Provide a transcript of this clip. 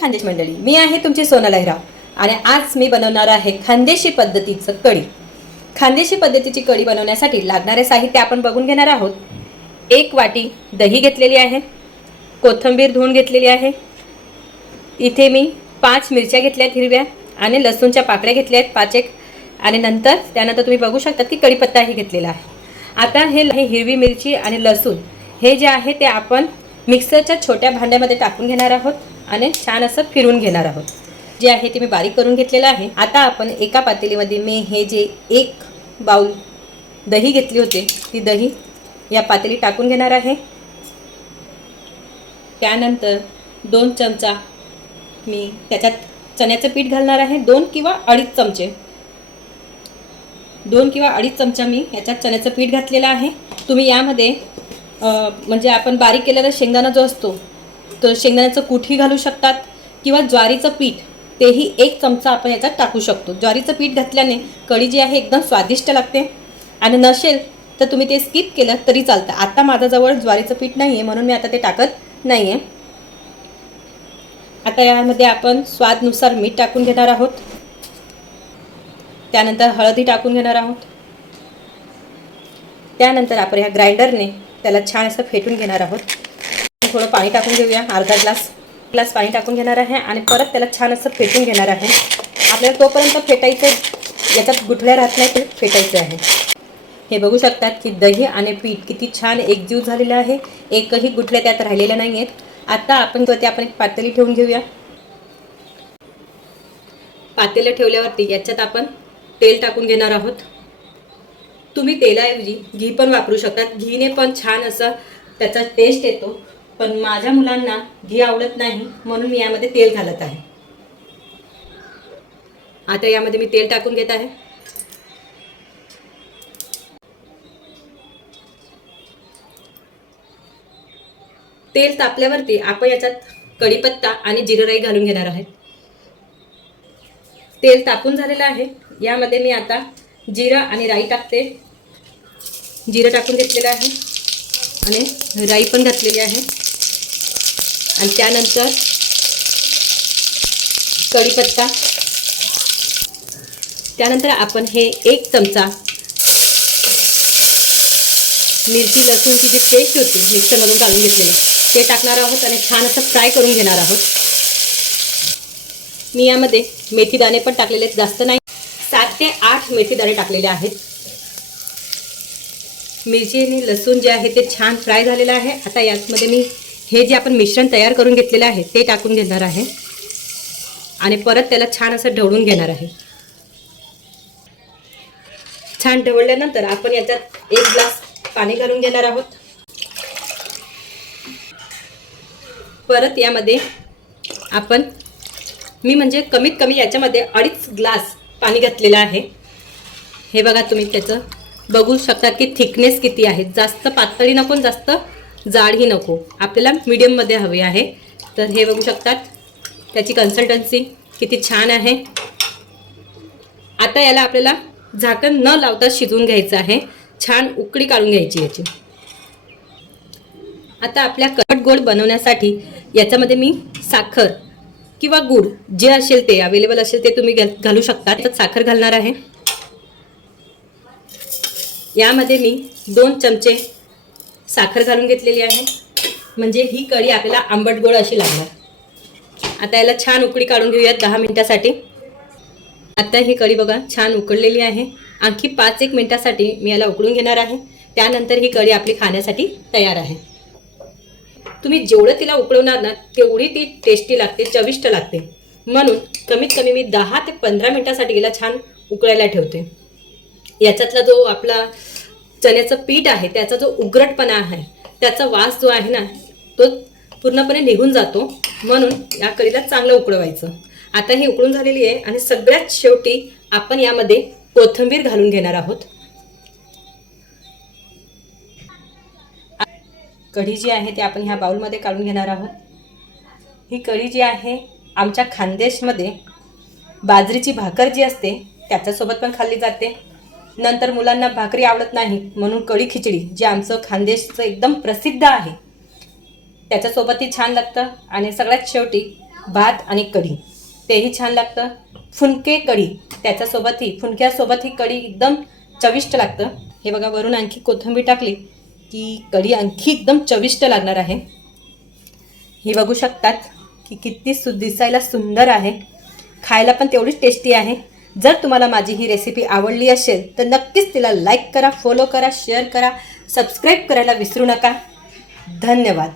खानदेश मंडळी, मी आहे तुमची सोनल अहिराव आणि आज मी बनवणार आहे खानदेशी पद्धतीचं कढी। खानदेशी पद्धतीची कढी बनवण्यासाठी लागणारे साहित्य आपण बघून घेणार आहोत। 1 वाटी दही घेतलेली आहे, कोथिंबीर धुवून घेतलेली आहे, इथे मी 5 मिरच्या घेतल्यात हिरव्या आणि लसूणच्या पाकळ्या घेतल्या आहेत 5 एक, आणि त्यानंतर तुम्ही बघू शकता की कढीपत्ताही घेतलेला आहे। आता हे हिरवी मिरची आणि लसूण हे जे आहे ते आपण मिक्सरच्या छोट्या भांड्यामध्ये टाकून घेणार आहोत आणि छान असं फिरून घेणार आहोत। जे आहे ते मी बारीक करून घेतलेलं आहे। आता आपण एका पातेलीमध्ये मी हे जे 1 बाउल दही घेतली होती ती दही या पातेलीत टाकून घेणार आहे। त्यानंतर 2 चमचा मी त्याच्यात चण्याचं पीठ घालणार आहे, 2 किंवा अडीच चमचा मी याच्यात चण्याचं पीठ घातलेलं आहे। तुम्ही यामध्ये म्हणजे आपण बारीक केलेला शेंगदाणा जो असतो तो शेंगदाण्याचं कूटही घालू शकतात किंवा ज्वारीचं पीठ तेही 1 चमचा आपण याच्यात टाकू शकतो। ज्वारीचं पीठ घातल्याने कढी जी आहे एकदम स्वादिष्ट लागते, आणि नसेल तर तुम्ही ते स्किप केलं तरी चालतं। आता माझ्याजवळ ज्वारीचं पीठ नाही आहे म्हणून मी आता ते टाकत नाही आहे। आता यामध्ये आपण स्वादानुसार मीठ टाकून घेणार आहोत, त्यानंतर हळदी टाकून घेणार आहोत, त्यानंतर आपण ह्या ग्राइंडरने त्याला छान असं फेटून घेणार आहोत। थोडं पाणी टाकून घेऊया, अर्धा ग्लास पाणी टाकून घेणार आहे आणि परत त्याला छान असं फेटून घेणार आहे। आपल्याला तोपर्यंत फेटायचं, याच्यात गुठळ्या राहत नाही ते फेटायचं आहे। हे बघू शकतात की दही आणि पीठ किती छान एकजीव झालेलं आहे, एकही गुठळ्या त्यात राहिलेल्या नाही आहेत। आता आपण एक पातेली ठेवून घेऊया। पातेलं ठेवल्यावरती याच्यात आपण तेल टाकून घेणार आहोत। तुम्ही तेलाऐवजी घी पण वापरू शकतात, घीने पण छान असं त्याचा टेस्ट येतो, पण माझ्या मुलांना घी आवडत नाही म्हणून मी यामध्ये तेल घालत आहे। आता यामध्ये मी तेल टाकून घेत आहे। तेल तापल्यावरती आपण याच्यात कढीपत्ता आणि जिरं राई घालून घेणार आहे। तेल तापून झालेलं आहे, यामध्ये मी आता जिरं आणि राई टाकते। जिरं टाकून घेतलेलं आहे आणि राई पण घातलेली आहे, आणि त्यानंतर कढीपत्ता, त्यानंतर आपण हे 1 चमचा मिरची लसूणची जी पेस्ट होती मिक्सरमधून काढून घेतलेली ते टाकणार आहोत आणि छान असं फ्राय करून घेणार आहोत। मी यामध्ये मेथी दाणे पण टाकलेले आहेत, जास्त नाही, 7 ते 8 मेथी दाणे टाकलेले आहेत। मिरची आणि लसूण जे आहे ते छान फ्राय झालेलं आहे। आता यामध्ये मी हे जे आपण मिश्रण तयार करून घेतलेलं आहे ते टाकून घेणार आहे आणि परत त्याला छान असं ढवळून घेणार आहे। छान ढवळल्यानंतर आपण याच्यात 1 ग्लास पाणी घालून घेणार आहोत। परत यामध्ये मी म्हणजे कमीत कमी याच्यामध्ये 2.5 ग्लास पाणी घातलेलं आहे। हे बघा, तुम्ही त्याचं बघू शकता की थिकनेस किती आहे, जास्त पातळी नको, जास्त जाडही नको, आपल्याला मीडियममध्ये हवे आहे। तर हे बघू शकतात त्याची कन्सिस्टन्सी किती छान आहे। आता याला आपल्याला झाकण न लावता शिजवून घ्यायचं आहे, छान उकळी काढून घ्यायची याची। आता आपल्या कट गोड बनवण्यासाठी याच्यामध्ये मी साखर किंवा गूळ जे असेल ते अवेलेबल असेल ते तुम्ही घालू शकता। त्यात साखर घालणार आहे। यामध्ये मी 2 चमचे साखर घालून घेतलेली आहे, म्हणजे ही कढी आपल्याला आंबट गोड अशी लागणार। आता याला छान उकळी काढून घेऊयात 10 मिनिटासाठी। आता ही कढी बघा छान उकळलेली आहे, आणखी 5-1 मिनिटासाठी मी याला उकळून घेणार आहे। त्यानंतर ही कढी आपली खाण्यासाठी तयार आहे। तुम्ही जेवढं तिला उकळवणार ना तेवढी ती टेस्टी लागते, चविष्ट लागते, म्हणून कमीत कमी मी 10 ते 15 मिनिटासाठी हिला छान उकळायला ठेवते। याच्यातला जो आपला चण्याचं पीठ आहे त्याचा जो उग्रटपणा आहे, त्याचा वास जो आहे ना तो पूर्णपणे निघून जातो, म्हणून या कढीला चांगलं उकळवायचं। आता ही उकळून झालेली आहे आणि सगळ्यात शेवटी आपण यामध्ये कोथिंबीर घालून घेणार आहोत। कढी जी आहे ती आपण ह्या बाउलमध्ये काढून घेणार आहोत। ही कढी जी आहे आमच्या खानदेशमध्ये बाजरीची भाकर जी असते त्याच्यासोबत पण खाल्ली जाते। नंतर मुलांना भाकरी आवडत नाही म्हणून कढी खिचडी जे आमचं खानदेशचं एकदम प्रसिद्ध आहे त्याच्यासोबतही छान लागतं। आणि सगळ्यात शेवटी भात आणि कढी तेही छान लागतं. फुनके कढी त्याच्यासोबतही फुनक्यासोबत ही कढी एकदम चविष्ट लागतं. हे बघा वरून आणखी कोथिंबीर टाकली की कढी आणखी एकदम चविष्ट लागणार आहे. ही बघू शकतात की किती दिसायला सुंदर आहे, खायला पण तेवढीच टेस्टी आहे. जर तुम्हाला माझी ही रेसिपी आवडली असेल तर नक्कीच तिला लाईक करा, फॉलो करा, शेअर करा, सबस्क्राईब करायला विसरू नका. धन्यवाद.